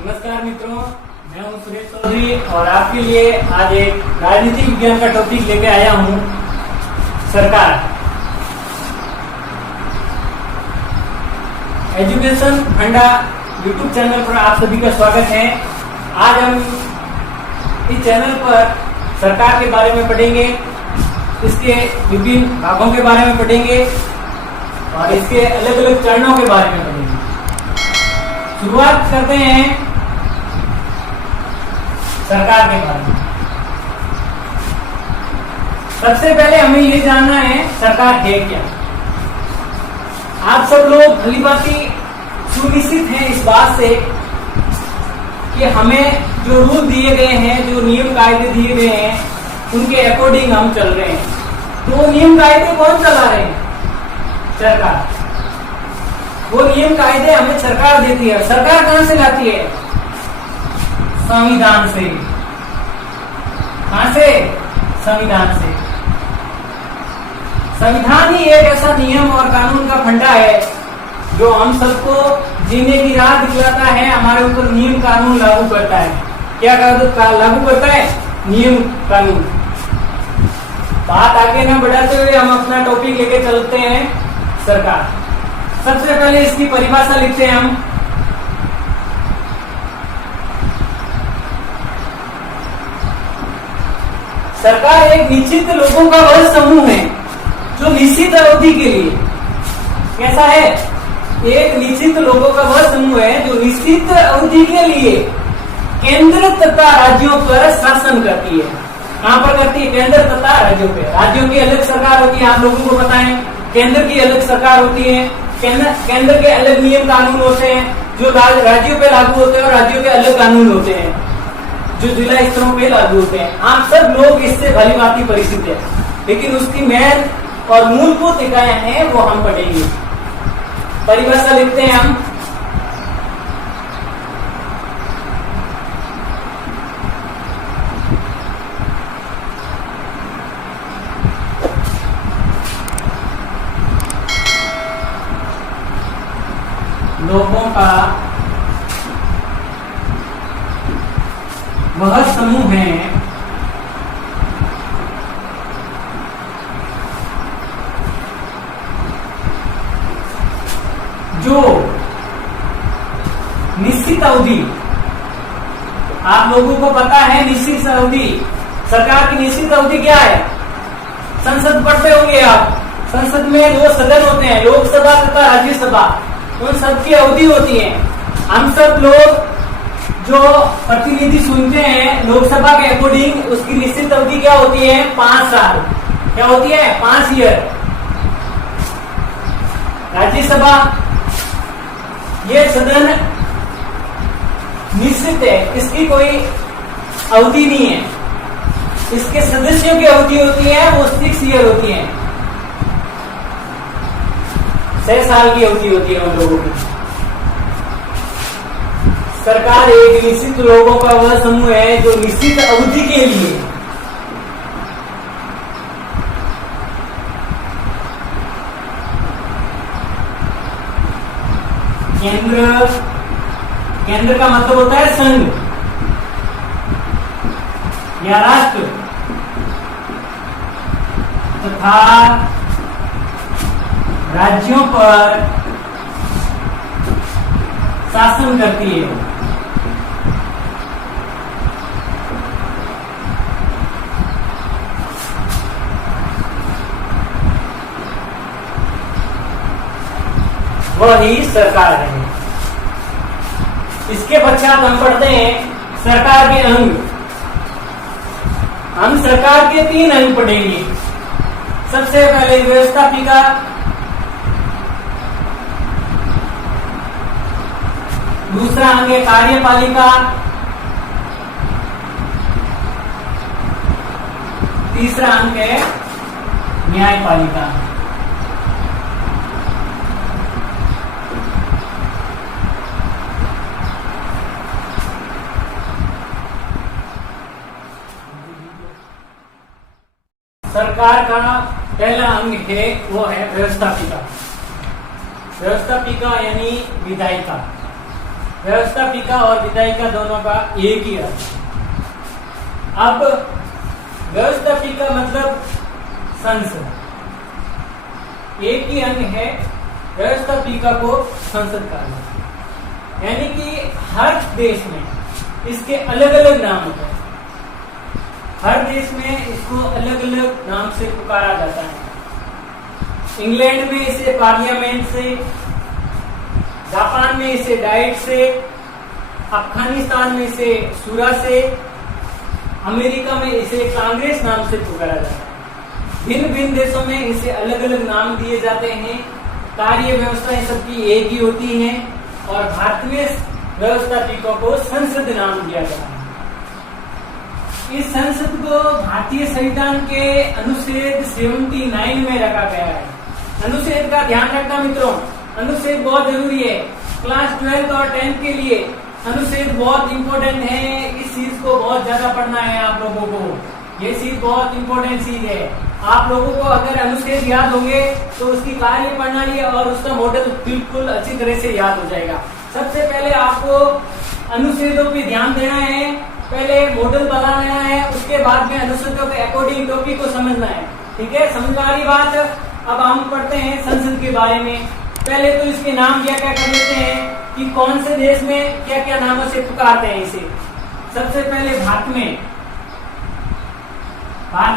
नमस्कार मित्रों, मैं हूं सुरेश चौधरी और आपके लिए आज एक राजनीतिक विज्ञान का टॉपिक लेके आया हूं। सरकार एजुकेशन फंडा यूट्यूब चैनल पर आप सभी का स्वागत है। आज हम इस चैनल पर सरकार के बारे में पढ़ेंगे, इसके विभिन्न भागों के बारे में पढ़ेंगे और इसके अलग अलग चरणों के बारे में पढ़ेंगे। शुरुआत करते हैं सरकार के बारे में। सबसे पहले हमें ये जानना है सरकार है क्या। आप सब लोग भलीभांति सुनिश्चित हैं इस बात से कि हमें जो रूल दिए गए हैं, जो नियम कायदे दिए गए हैं, उनके अकॉर्डिंग हम चल रहे हैं। तो नियम कायदे कौन चला रहे हैं? सरकार। वो नियम कायदे हमें सरकार देती है। सरकार कहां से लाती है? संविधान से। कहां से? संविधान से। संविधान ही एक ऐसा नियम और कानून का फंडा है जो हम सबको जीने की राह दिखलाता है, हमारे ऊपर नियम कानून लागू करता है। क्या लागू करता है? नियम कानून। बात आगे ना बढ़ाते हुए हम अपना टॉपिक लेके चलते हैं सरकार। सबसे पहले इसकी परिभाषा लिखते हैं हम। सरकार एक निश्चित लोगों का वह समूह है जो निश्चित अवधि के लिए, कैसा है? एक निश्चित लोगों का वह समूह है जो निश्चित अवधि के लिए केंद्र तथा राज्यों पर शासन करती है। कहां पर करती है? केंद्र तथा राज्यों पे। राज्यों की अलग सरकार होती है, आप लोगों को पता है। केंद्र की अलग सरकार होती है। केंद्र के अलग नियम कानून होते हैं जो राज्यों पे लागू होते हैं और राज्यों के अलग कानून होते हैं जो जिला स्तरों पे लागू होते हैं। आप सब लोग इससे भलीभांति परिचित है, लेकिन उसकी मेन और मूलभूत इकाइयां हैं वो हम पढ़ेंगे। परिभाषा लिखते हैं हम। लोगों का वह समूह है जो निश्चित अवधि, आप लोगों को पता है निश्चित अवधि, सरकार की निश्चित अवधि क्या है? संसद पढ़ते होंगे आप। संसद में दो सदन होते हैं, लोकसभा तथा राज्यसभा। उन सब की अवधि होती है। हम सब लोग जो प्रतिनिधि सुनते हैं लोकसभा के अकॉर्डिंग, उसकी निश्चित अवधि क्या होती है? 5 साल। क्या होती है? 5 ईयर। राज्यसभा, ये सदन निश्चित है, इसकी कोई अवधि नहीं है। इसके सदस्यों की अवधि होती है, वो 6 ईयर होती है। 6 साल की अवधि होती है उन लोगों की। सरकार एक निश्चित लोगों का वह समूह है जो निश्चित अवधि के लिए केंद्र का मतलब होता है संघ या राष्ट्र तथा राज्यों पर शासन करती है। वही सरकार है। इसके पश्चात हम पढ़ते हैं सरकार के अंग। हम सरकार के 3 अंग पढ़ेंगे। सबसे पहले व्यवस्थापिका, दूसरा अंग है कार्यपालिका, तीसरा अंग है न्यायपालिका। सरकार का पहला अंग है वो है व्यवस्थापिका। व्यवस्थापिका यानी विधायिका। व्यवस्थापिका और विधायिका दोनों का एक ही अर्थ। अब व्यवस्थापिका मतलब संसद, एक ही अंग है व्यवस्थापिका को संसद कहा, यानी कि हर देश में इसके अलग अलग नाम होते हैं, हर देश में इसको अलग अलग नाम से पुकारा जाता है। इंग्लैंड में इसे पार्लियामेंट से, जापान में इसे डाइट से, अफगानिस्तान में इसे सूरा से, अमेरिका में इसे कांग्रेस नाम से पुकारा जाता है। भिन्न भिन्न देशों में इसे अलग अलग नाम दिए जाते हैं। कार्य व्यवस्थाएं सबकी एक ही होती हैं और भारत में व्यवस्थापिका को संसद नाम दिया गया है। इस संसद को भारतीय संविधान के अनुच्छेद 79 में रखा गया है। अनुच्छेद का ध्यान रखना मित्रों, अनुच्छेद बहुत जरूरी है। क्लास 12 और 10 के लिए अनुच्छेद बहुत इंपॉर्टेंट है। इस चीज को बहुत ज्यादा पढ़ना है आप लोगों को, ये चीज बहुत इंपॉर्टेंट चीज है। आप लोगों को अगर अनुच्छेद याद होंगे तो उसकी कार्य प्रणाली और उसका मॉडल बिल्कुल अच्छी तरह से याद हो जाएगा। सबसे पहले आपको अनुच्छेदों पे ध्यान देना है, पहले मॉडल बना लेना है, उसके बाद में अनुच्छेदों के अकॉर्डिंग टॉपिक को समझना है। ठीक है, समझ में आ रही बात। अब हम पढ़ते हैं संसद के बारे में। पहले तो इसके नाम क्या क्या कर लेते हैं कि कौन से देश में क्या क्या नामों से पुकारते हैं इसे। सबसे पहले भारत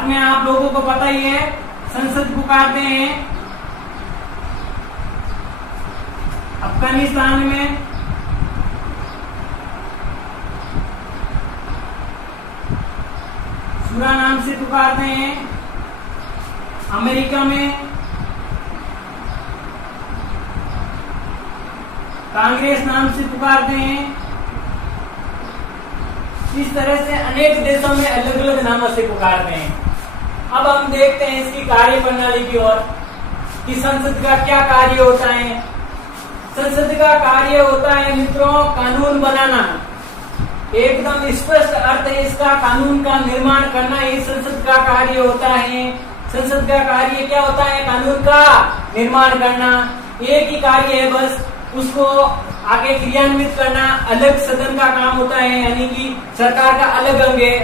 में आप लोगों को पता ही है संसद पुकारते हैं। अफगानिस्तान में, सूरा नाम से पुकारते हैं। अमेरिका में कांग्रेस नाम से पुकारते हैं। इस तरह से अनेक देशों में अलग अलग नामों से पुकारते हैं। अब हम देखते हैं इसकी कार्य प्रणाली की ओर कि संसद का क्या कार्य होता है। संसद का कार्य होता है मित्रों कानून बनाना। एकदम स्पष्ट अर्थ है इसका, कानून का निर्माण करना ही संसद का कार्य होता है। संसद का कार्य क्या होता है? कानून का निर्माण करना। एक ही कार्य है बस, उसको आगे क्रियान्वित करना अलग सदन का काम होता है, यानी कि सरकार का अलग अंग है,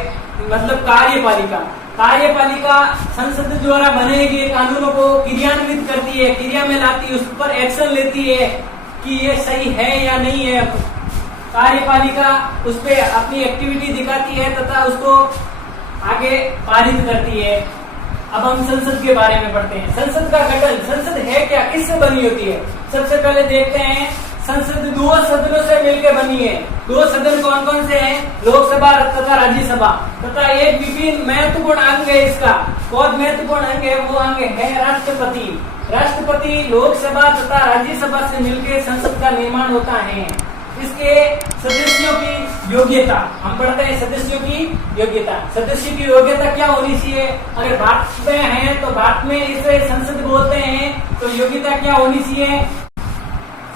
मतलब कार्यपालिका। कार्यपालिका संसद द्वारा बने गए कानूनों को क्रियान्वित करती है, क्रिया में लाती है, उस पर एक्शन लेती है कि ये सही है या नहीं है। कार्यपालिका उस पर अपनी एक्टिविटी दिखाती है तथा उसको आगे पारित करती है। अब हम संसद के बारे में पढ़ते हैं। संसद का गठन, संसद है क्या, किससे बनी होती है? सबसे पहले देखते हैं संसद दो सदनों से मिलकर बनी है। दो सदन कौन कौन से हैं? लोकसभा तथा राज्यसभा, तथा एक विभिन्न महत्वपूर्ण अंग है इसका, बहुत महत्वपूर्ण अंग है, वो अंग है राष्ट्रपति। राष्ट्रपति लोकसभा तथा राज्यसभा से मिलकर संसद का निर्माण होता है। इसके सदस्यों की योग्यता, हम पढ़ते हैं सदस्यों की योग्यता। सदस्य की योग्यता क्या होनी चाहिए? अगर भारत में है तो भारत में इसे संसद बोलते हैं, तो योग्यता क्या होनी चाहिए?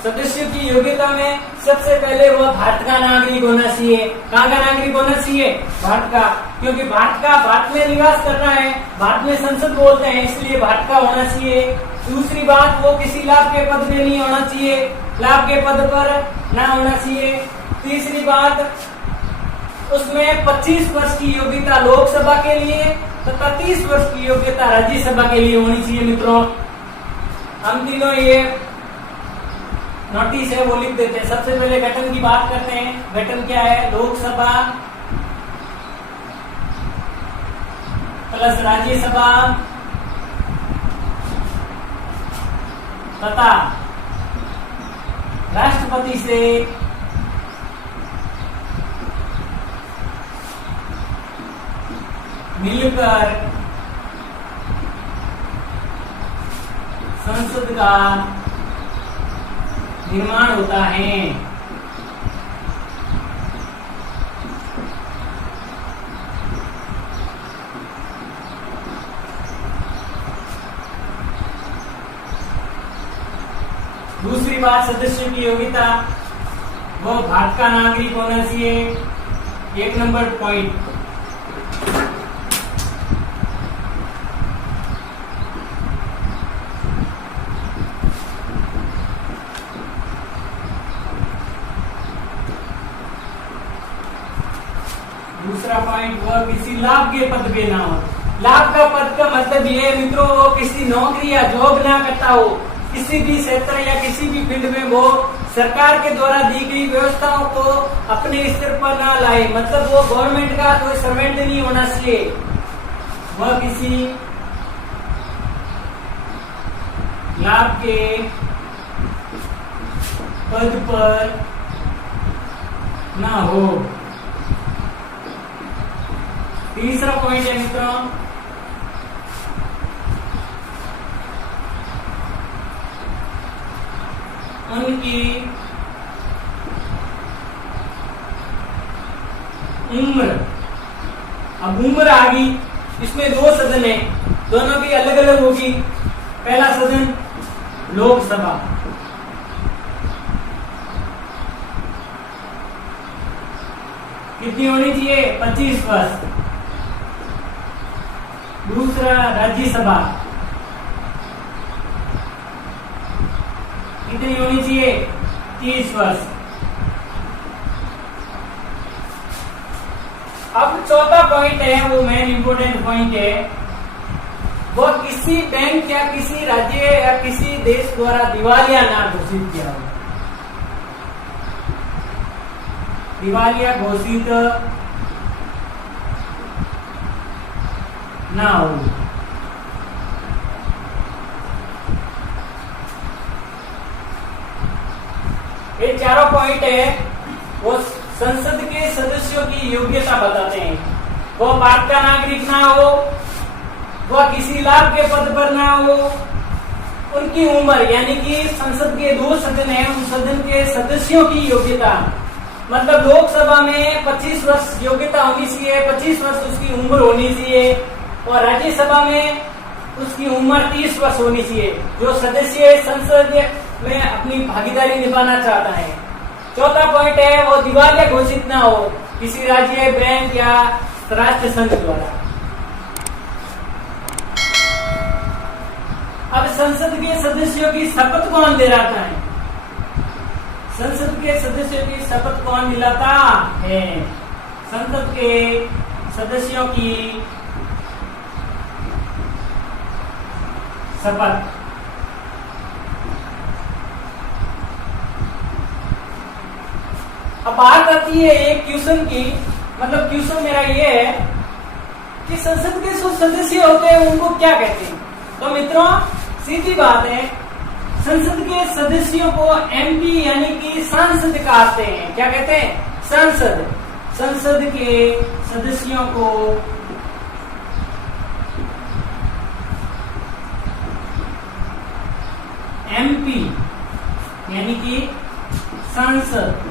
सदस्यों की योग्यता में सबसे पहले वह भारत का नागरिक होना चाहिए। कहाँ का नागरिक होना चाहिए? भारत का, क्योंकि भारत में निवास करना है, भारत में संसद बोलते हैं, इसलिए भारत का होना चाहिए। दूसरी बात, वो किसी लाभ के पद में नहीं होना चाहिए, लाभ के पद पर ना होना चाहिए। तीसरी बात, उसमें 25 वर्ष की योग्यता लोकसभा के लिए तथा 30 वर्ष की योग्यता राज्यसभा के लिए होनी चाहिए। मित्रों, हम तीनों ये नोटिस है वो लिख देते हैं। सबसे पहले गठन की बात करते हैं। गठन क्या है? लोकसभा प्लस राज्यसभा तथा राष्ट्रपति से मिलकर संसद का निर्माण होता है। दूसरी बात, सदस्यों की योग्यता, वो भारत का नागरिक होना चाहिए। 1 नंबर पॉइंट। दूसरा पॉइंट, वह किसी लाभ के पद पे ना हो। लाभ का पद का मतलब ये है मित्रों, वो किसी नौकरी या जॉब ना करता हो, किसी भी क्षेत्र या किसी भी फील्ड में वो सरकार के द्वारा दी गई व्यवस्थाओं को अपने स्तर पर ना लाए, मतलब वो गवर्नमेंट का कोई सर्वेंट नहीं होना चाहिए। वह किसी लाभ के पद पर ना हो। तीसरा पॉइंट है मित्रों, उनकी उम्र। अब उम्र आ गई, इसमें दो सदन है, दोनों की अलग अलग होगी। पहला सदन लोकसभा, कितनी होनी चाहिए? 25 वर्ष। दूसरा राज्यसभा, कितनी होनी चाहिए? 30 वर्ष। अब चौथा पॉइंट है, वो मेन इंपोर्टेंट पॉइंट है, वो किसी बैंक या किसी राज्य या किसी देश द्वारा दिवालिया ना घोषित किया हो। दिवालिया घोषित ना हो। ये चारों पॉइंट है, वो संसद के सदस्यों की योग्यता बताते हैं। वो भारत का नागरिक ना हो, वह किसी लाभ के पद पर ना हो, उनकी उम्र, यानी कि संसद के दो सदन है, उन सदन के सदस्यों की योग्यता, मतलब लोकसभा में 25 वर्ष योग्यता होनी चाहिए, 25 वर्ष उसकी उम्र होनी चाहिए, और राज्यसभा में उसकी उम्र 30 वर्ष होनी चाहिए, जो सदस्य संसद में अपनी भागीदारी निभाना चाहता है। चौथा पॉइंट है, वो दिवालिया घोषित ना हो किसी राज्य, बैंक या राष्ट्र संघ द्वारा। अब संसद के सदस्यों की शपथ कौन दिलाता है? संसद के सदस्यों की शपथ कौन दिलाता है? संसद के सदस्यों की शपथ। अब बात आती है एक क्वेश्चन की, मतलब क्वेश्चन मेरा ये है कि संसद के जो सदस्य होते हैं उनको क्या कहते हैं? तो मित्रों सीधी बात है, संसद के सदस्यों को एमपी यानी कि सांसद कहते हैं। क्या कहते हैं? सांसद। संसद के सदस्यों को एमपी यानी कि सांसद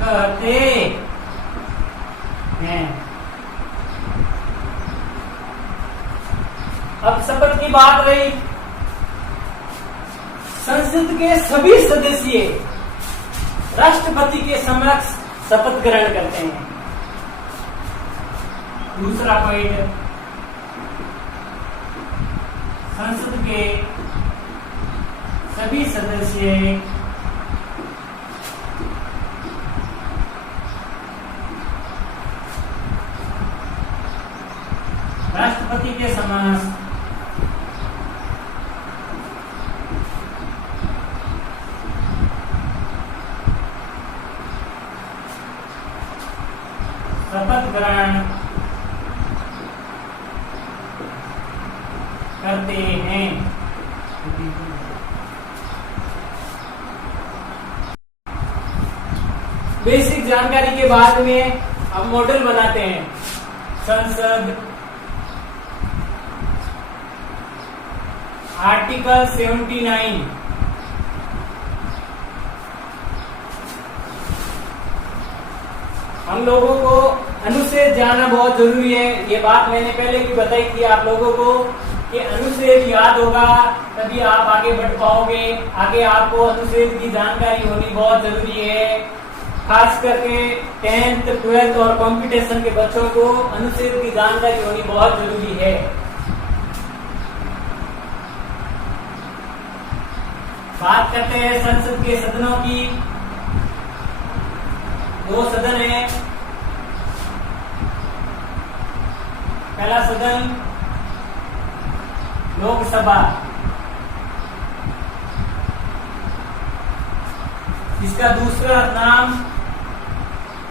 कहते हैं। अब शपथ की बात रही, संसद के सभी सदस्य राष्ट्रपति के समक्ष शपथ ग्रहण करते हैं। दूसरा पॉइंट, संसद के सभी सदस्य राष्ट्रपति के समक्ष शपथ ग्रहण करते हैं। बेसिक जानकारी के बाद में हम मॉडल बनाते हैं। संसद आर्टिकल 79, हम लोगों को अनुच्छेद जानना बहुत जरूरी है। ये बात मैंने पहले भी बताई थी आप लोगों को कि अनुच्छेद याद होगा तभी आप आगे बढ़ पाओगे। आगे आपको अनुच्छेद की जानकारी होनी बहुत जरूरी है, खास करके 10th 12th और कंपटीशन के बच्चों को अनुच्छेद की जानकारी होनी बहुत जरूरी है। बात करते हैं संसद के सदनों की। दो सदन है। पहला सदन लोकसभा, इसका दूसरा नाम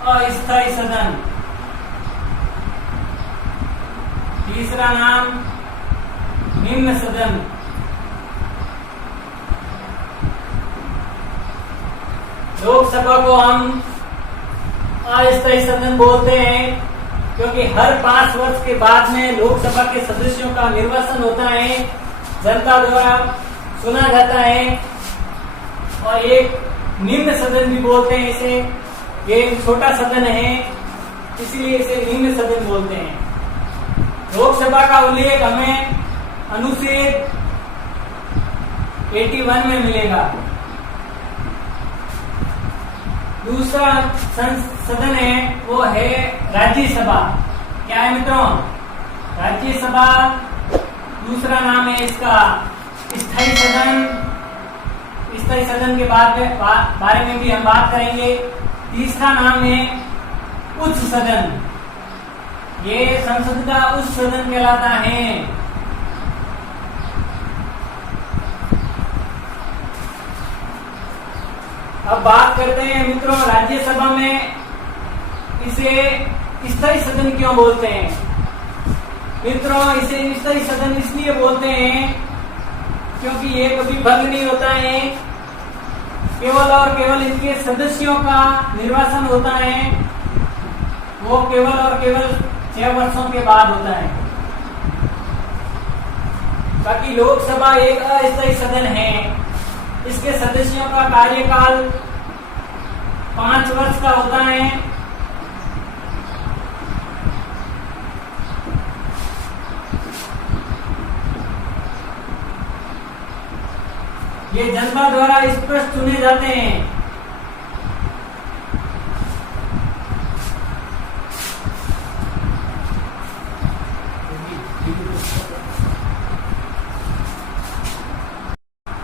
अस्थायी सदन, तीसरा नाम निम्न सदन। लोकसभा को हम अस्थायी सदन बोलते हैं क्योंकि हर 5 वर्ष के बाद में लोकसभा के सदस्यों का निर्वाचन होता है, जनता द्वारा चुना जाता है। और एक निम्न सदन भी बोलते हैं इसे, ये छोटा सदन है इसलिए इसे निम्न सदन बोलते हैं। लोकसभा का उल्लेख हमें अनुच्छेद 81 में मिलेगा। दूसरा सदन है वो है राज्यसभा। क्या है मित्रों? राज्यसभा। दूसरा नाम है इसका स्थायी सदन। स्थायी सदन के बारे में भी हम बात करेंगे। तीसरा नाम है उच्च सदन। ये संसद का उच्च सदन कहलाता है। अब बात करते हैं मित्रों राज्यसभा में इसे स्थायी सदन क्यों बोलते हैं? मित्रों इसे स्थायी सदन इसलिए बोलते हैं क्योंकि ये कभी भंग नहीं होता है, केवल और केवल इनके सदस्यों का निर्वाचन होता है, वो केवल और केवल 6 वर्षों के बाद होता है। बाकी लोकसभा एक अस्थायी सदन है, इसके सदस्यों का कार्यकाल 5 वर्ष का होता है। ये जनता द्वारा स्पष्ट चुने जाते हैं।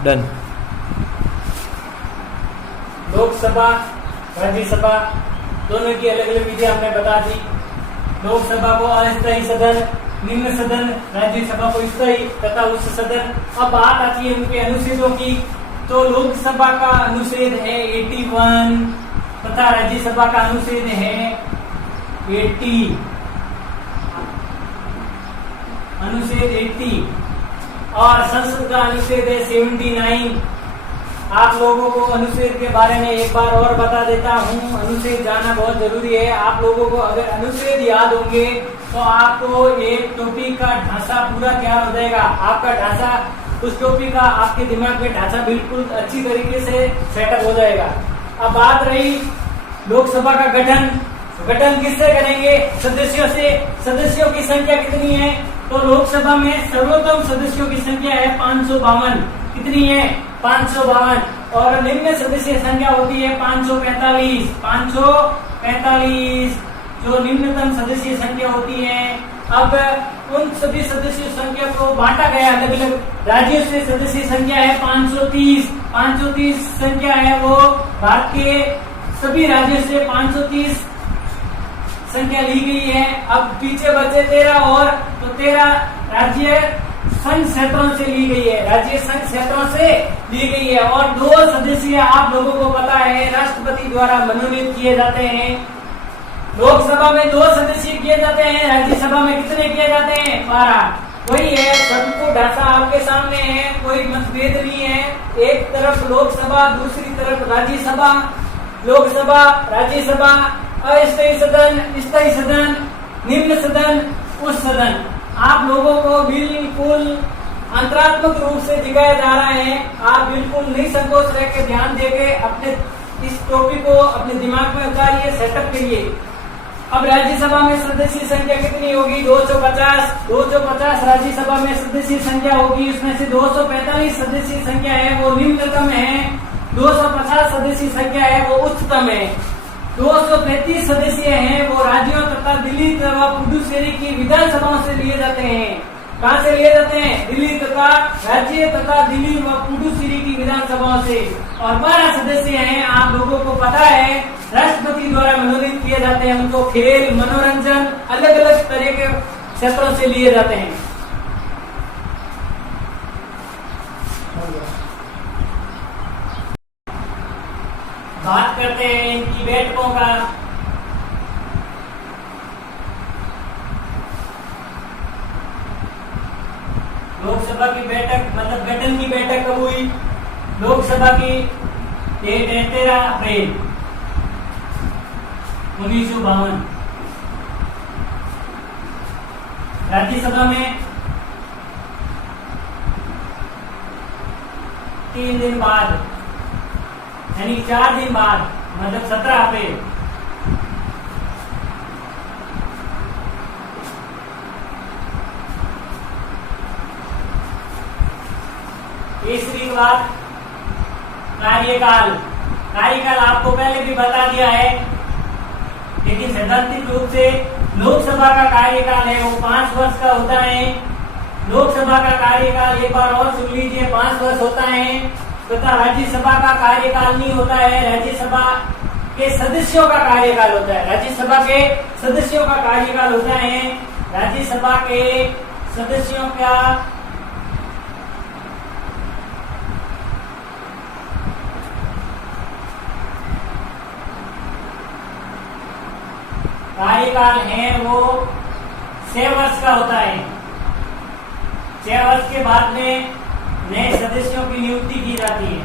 डन। लोकसभा राज्यसभा दोनों की अलग अलग विधि हमने बता दी। लोकसभा को अस्थायी सदन, निम्न सदन, राज्यसभा को स्थायी तथा उच्च सदन। अब बात आती है उनके अनुच्छेदों की। तो लोकसभा का अनुच्छेद है 81 तथा राज्यसभा का अनुच्छेद है 80। अनुच्छेद 80 और संसद का अनुच्छेद है 79। आप लोगों को अनुच्छेद के बारे में एक बार और बता देता हूँ। अनुच्छेद जानना बहुत जरूरी है। आप लोगों को अगर अनुच्छेद याद होंगे तो आपको एक टॉपिक का ढांचा पूरा तैयार हो जाएगा। आपका ढांचा, उस टॉपिक का आपके दिमाग में ढांचा बिल्कुल अच्छी तरीके से सेटअप हो जाएगा। अब बात रही लोकसभा का गठन। गठन किससे करेंगे? सदस्यों से। सदस्यों की संख्या कितनी है? तो लोकसभा में सर्वोत्तम सदस्यों की संख्या है 552। कितनी है? 552। और निम्न सदस्य संख्या होती है 545। 545 जो निम्नतम सदस्य संख्या होती है। अब उन सभी सदस्य संख्या को बांटा गया अलग अलग राज्यों से। सदस्य संख्या है 530। 530 संख्या है वो भारत के सभी राज्यों से 530 संख्या ली गई है। अब पीछे बचे 13 और, तो 13 राज्य संघ क्षेत्रों से ली गई है। राज्य संघ क्षेत्रों से ली गई है। और 2 सदस्य आप लोगों को पता है राष्ट्रपति द्वारा मनोनीत किए जाते हैं। लोकसभा में 2 सदस्य किए जाते हैं, राज्यसभा में कितने किए जाते हैं? 12। वही है, सबको ढांचा आपके सामने है, कोई मतभेद नहीं है। एक तरफ लोकसभा, दूसरी तरफ राज्यसभा। लोकसभा, राज्यसभा, अस्थायी सदन, स्थायी सदन, निम्न सदन, उच्च सदन। आप लोगों को बिल्कुल अंतरात्मक रूप से दिखाया जा रहा है। आप बिल्कुल निसंकोच रह के ध्यान देके अपने इस टॉपिक को अपने दिमाग में उतारिए, सेटअप करिए। अब राज्यसभा में सदस्य संख्या कितनी होगी? 250। 250 राज्यसभा में सदस्य संख्या होगी। उसमें से 245 सदस्य संख्या है वो निम्नतम है, 250 सदस्य संख्या है वो उच्चतम है। 233 सदस्य हैं वो राज्यों तथा दिल्ली तथा पुडुचेरी की विधानसभाओं से लिए जाते हैं। कहां से लिए जाते हैं? दिल्ली तथा राज्य तथा दिल्ली व पुडुचेरी की विधानसभाओं से। और 12 सदस्य हैं, आप लोगों को पता है, राष्ट्रपति द्वारा मनोनीत किए जाते हैं। उनको खेल, मनोरंजन, अलग अलग तरह के क्षेत्रों से लिए जाते हैं। बात करते हैं इनकी बैठकों का। लोकसभा की बैठक मतलब गठन की बैठक कब हुई? लोकसभा की डेट है 13 अप्रैल 1952। राज्यसभा में 3 दिन बाद यानी 4 दिन बाद मतलब 17 अप्रैल। तीसरी बात कार्यकाल। कार्यकाल आपको पहले भी बता दिया है, लेकिन सैद्धांतिक रूप से लोकसभा का कार्यकाल है वो 5 वर्ष का होता है। लोकसभा का कार्यकाल एक बार और सुन लीजिए, 5 वर्ष होता है। तथा राज्यसभा का कार्यकाल नहीं होता है, राज्यसभा के सदस्यों का कार्यकाल होता है। राज्यसभा के सदस्यों का कार्यकाल होता है। राज्यसभा के सदस्यों का कार्यकाल है वो 6 वर्ष का होता है। 6 वर्ष के बाद में नए सदस्यों की नियुक्ति की जाती है।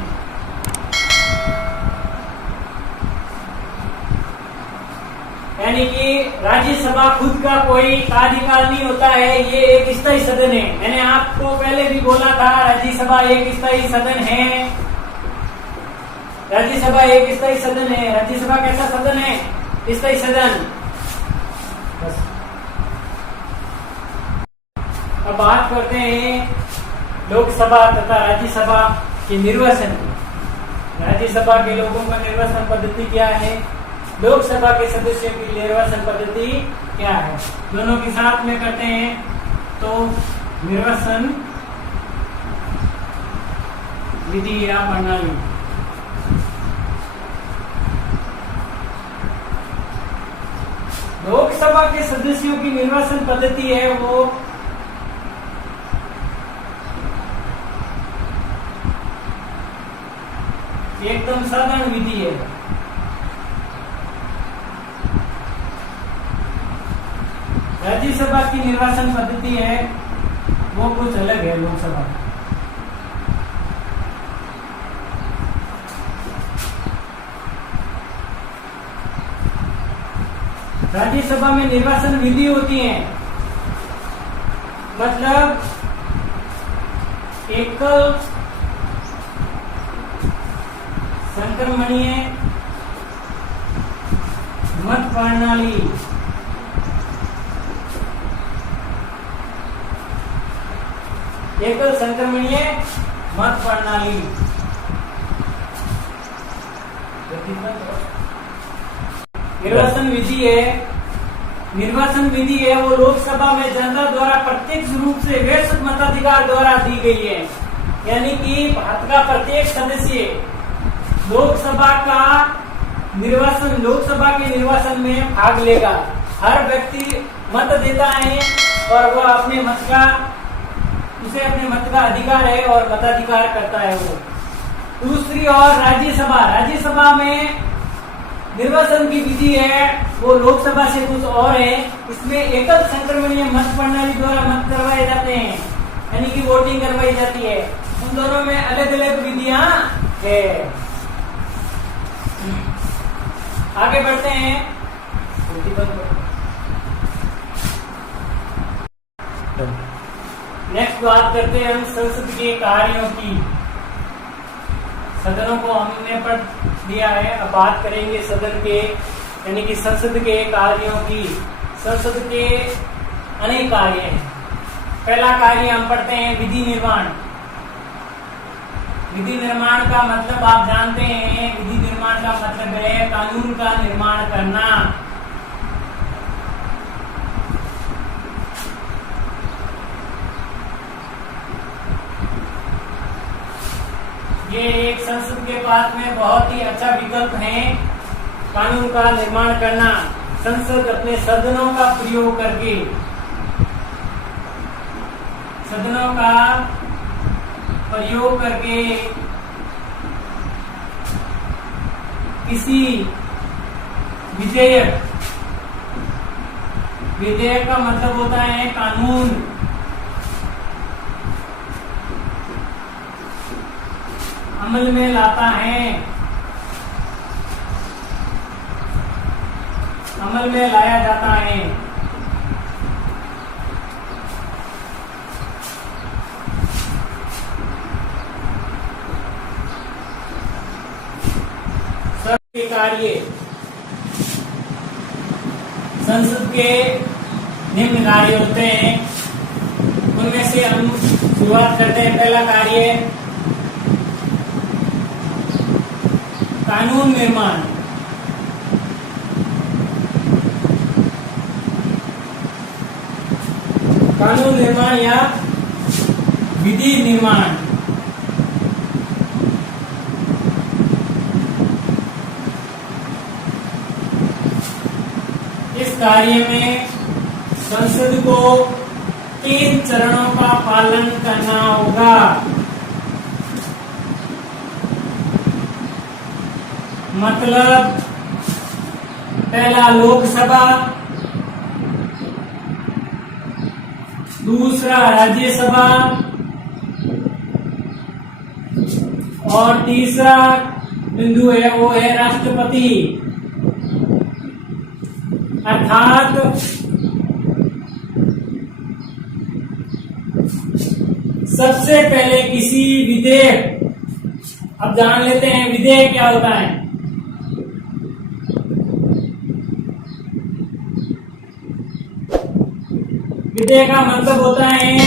यानी कि राज्यसभा खुद का कोई कार्यकाल नहीं होता है, ये एक स्थायी सदन है। मैंने आपको पहले भी बोला था राज्यसभा एक स्थायी सदन है। राज्यसभा एक स्थायी सदन है। राज्यसभा कैसा सदन है? स्थायी सदन। अब बात करते हैं लोकसभा तथा राज्यसभा के निर्वाचन। राज्यसभा के लोगों का निर्वाचन पद्धति क्या है? लोकसभा के सदस्यों की निर्वाचन पद्धति क्या है? दोनों के साथ में करते हैं तो निर्वाचन विधि या प्रणाली। लोकसभा के सदस्यों की निर्वाचन पद्धति है वो एकदम साधारण विधि है। राज्यसभा की निर्वाचन पद्धति है वो कुछ अलग है। लोकसभा राज्यसभा में निर्वाचन विधि होती है, मतलब एकल संक्रमणीय मत प्रणाली। एकल संक्रमणीय मत प्रणाली निर्वाचन विधि है। निर्वाचन विधि है वो लोकसभा में जनता द्वारा प्रत्यक्ष रूप से वैश्विक मताधिकार द्वारा दी गई है। यानी कि भारत का प्रत्येक सदस्य लोकसभा के निर्वाचन में भाग लेगा। हर व्यक्ति मत देता है और वह उसे अपने मत का अधिकार है और मताधिकार करता है वो। दूसरी ओर राज्यसभा में निर्वाचन की विधि है वो लोकसभा से कुछ और है। इसमें एकल संक्रमणीय मत प्रणाली द्वारा मत करवाए जाते हैं, यानी कि वोटिंग करवाई जाती है। उन दोनों में अलग अलग विधियां है। आगे बढ़ते हैं। नेक्स्ट बात करते हैं हम संसद के कार्यों की। सदनों को हमने पढ़ लिया है, अब बात करेंगे सदन के यानी कि संसद के कार्यों की। संसद के अनेक कार्य हैं। पहला कार्य हम पढ़ते हैं विधि निर्माण। विधि निर्माण का मतलब आप जानते हैं, विधि निर्माण का मतलब है कानून का निर्माण करना। ये एक संसद के पास में बहुत ही अच्छा विकल्प है कानून का निर्माण करना। संसद अपने सदनों का प्रयोग करके, सदनों का प्रयोग करके किसी विधेयक, विधेयक का मतलब होता है कानून, अमल में लाता है, अमल में लाया जाता है। सबके कार्य, संसद के निम्न कार्य होते हैं, उनमें से हम शुरुआत करते हैं। पहला कार्य कानून निर्माण। कानून निर्माण या विधि निर्माण। इस कार्य में संसद को 3 चरणों का पालन करना होगा। मतलब पहला लोकसभा, दूसरा राज्यसभा और तीसरा बिंदु है वो है राष्ट्रपति। अर्थात सबसे पहले किसी विधेयक, अब जान लेते हैं विधेयक क्या होता है। विधेयक का मतलब होता है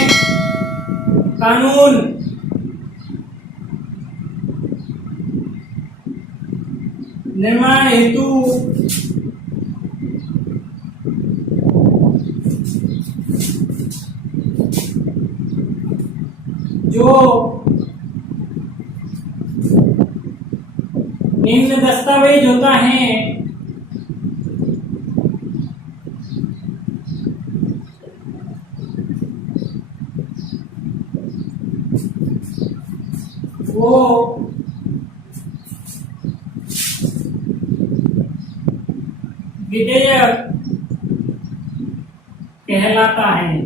कानून, निर्माण हेतु जो निम्न दस्तावेज होता है वो विधेयक कहलाता है।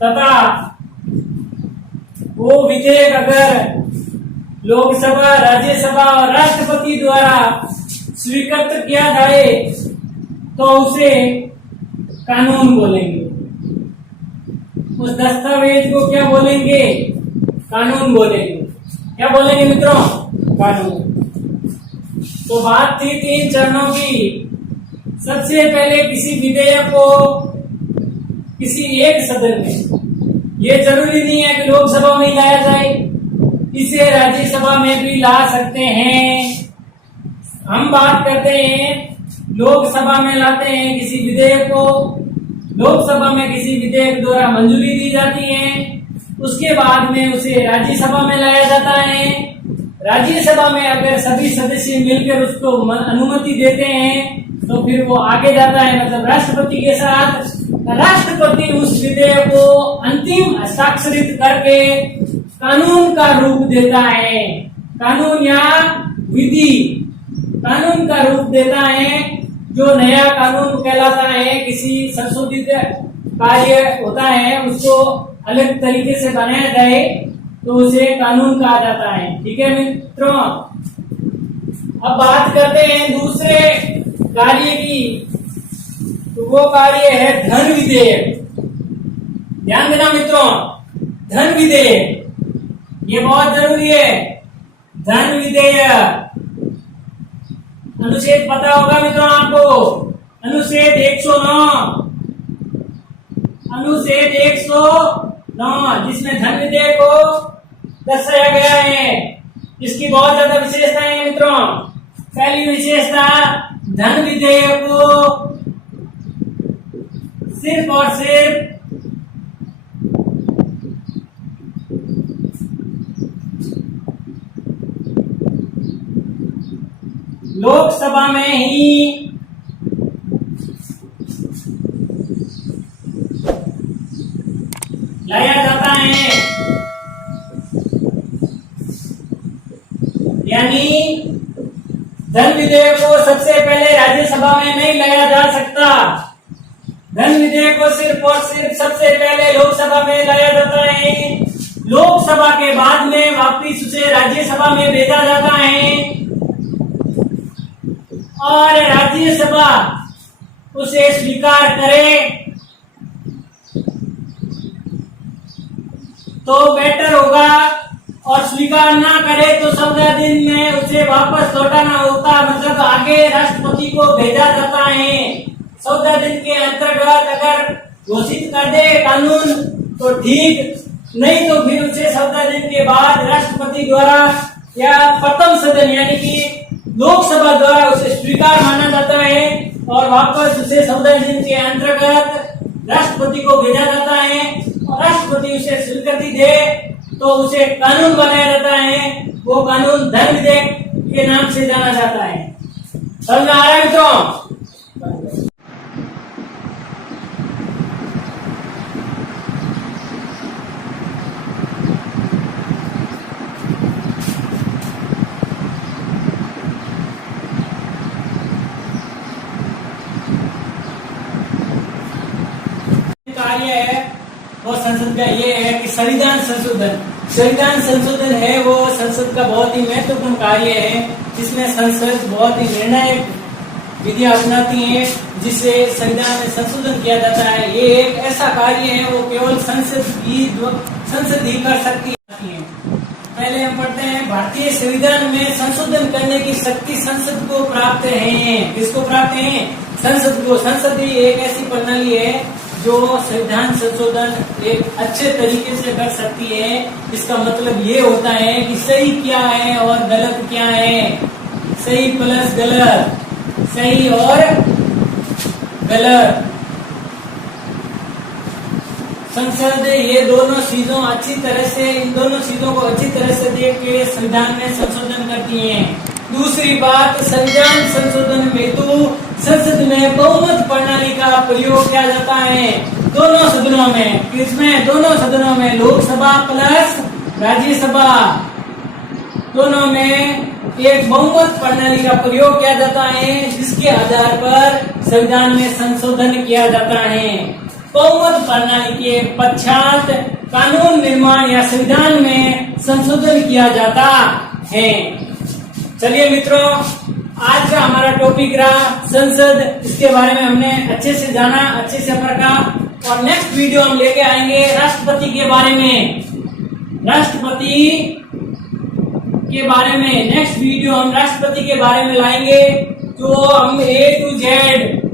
तथा वो विधेयक अगर लोकसभा, राज्यसभा और राष्ट्रपति द्वारा स्वीकृत किया जाए तो उसे कानून बोलेंगे। उस दस्तावेज को क्या बोलेंगे? कानून बोलेंगे। क्या बोलेंगे मित्रों? कानून। तो बात थी 3 चरणों की। सबसे पहले किसी विधेयक को किसी एक सदन में, ये जरूरी नहीं है कि लोकसभा में ही लाया जाए, इसे राज्यसभा में भी ला सकते हैं। हम बात करते हैं लोकसभा में लाते हैं किसी विधेयक को, लोकसभा में किसी विधेयक द्वारा मंजूरी दी जाती है, उसके बाद में उसे राज्यसभा में लाया जाता है। राज्यसभा में अगर सभी सदस्य मिलकर उसको अनुमति देते हैं तो फिर वो आगे जाता है, मतलब राष्ट्रपति के साथ। राष्ट्रपति उस विधेयक को अंतिम हस्ताक्षरित करके कानून का रूप देता है। कानून या विधि, कानून का रूप देता है। जो नया कानून कहलाता है, किसी संशोधित कार्य होता है उसको अलग तरीके से बनाया जाए तो उसे कानून कहा जाता है। ठीक है मित्रों, अब बात करते हैं दूसरे कार्य की। तो वो कार्य है धन विधेयक। ध्यान देना मित्रों, धन विधेयक ये बहुत जरूरी है। धन विधेयक, अनुच्छेद पता होगा मित्रों आपको, अनुच्छेद 109, अनुच्छेद 109 जिसमें धन विधेयक को दर्शाया गया है। इसकी बहुत ज्यादा विशेषताएं हैं मित्रों। पहली विशेषता, धन विधेयक को सिर्फ और सिर्फ लोकसभा में ही लाया जाता है, यानी धन विधेयक को सबसे पहले राज्यसभा में नहीं लाया जा सकता। धन विधेयक को सिर्फ और सिर्फ सबसे पहले लोकसभा में लाया जाता है। लोकसभा के बाद में वापिस उसे राज्यसभा में भेजा जाता है और राज्यसभा उसे स्वीकार करे तो बेटर होगा, और स्वीकार ना करे तो 14 दिन में उसे वापस लौटाना होता, मतलब आगे राष्ट्रपति को भेजा जाता है। 14 दिन के अंतर्गत अगर घोषित कर दे कानून तो ठीक, नहीं तो फिर उसे 14 दिन के बाद राष्ट्रपति द्वारा या प्रथम सदन यानी कि लोकसभा द्वारा उसे स्वीकार माना जाता है और वापस उसे 14 दिन के अंतर्गत राष्ट्रपति को भेजा जाता है और राष्ट्रपति उसे स्वीकृति दे तो उसे कानून बनाया जाता है। वो कानून धन विधेयक के नाम से जाना जाता है। समझ में आ रहा है मित्रों? कार्य है वो संसद का ये है कि संविधान संशोधन है वो संसद का बहुत ही महत्वपूर्ण कार्य है, जिसमें संसद बहुत ही निर्णायक विधियां अपनाती है जिससे संविधान में संशोधन किया जाता है। ये एक ऐसा कार्य है वो केवल संसद ही कर सकती है। पहले हम पढ़ते हैं, भारतीय संविधान में संशोधन करने की शक्ति संसद को प्राप्त है। किसको प्राप्त है? संसद को। संसद ही एक ऐसी प्रणाली है जो संविधान संशोधन एक अच्छे तरीके से कर सकती है। इसका मतलब ये होता है कि सही क्या है और गलत क्या है, सही प्लस गलत, सही और गलत। संसद ये दोनों चीजों इन दोनों चीजों को अच्छी तरह से देख के संविधान में संशोधन करती है। दूसरी बात, संविधान संशोधन हेतु संसद में बहुमत प्रणाली का प्रयोग किया जाता है। दोनों सदनों में, किसमें? दोनों सदनों में, लोकसभा प्लस राज्यसभा, दोनों में एक बहुमत प्रणाली का प्रयोग किया जाता है जिसके आधार पर संविधान में संशोधन किया जाता है। बहुमत प्रणाली के पश्चात कानून निर्माण या संविधान में संशोधन किया जाता है। चलिए मित्रों, आज का हमारा टॉपिक रहा संसद। इसके बारे में हमने अच्छे से जाना, अच्छे से पढ़ा और नेक्स्ट वीडियो हम लेके आएंगे राष्ट्रपति के बारे में। नेक्स्ट वीडियो हम राष्ट्रपति के बारे में लाएंगे, तो हम A to Z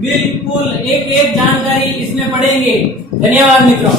बिल्कुल एक एक जानकारी इसमें पढ़ेंगे। धन्यवाद मित्रों।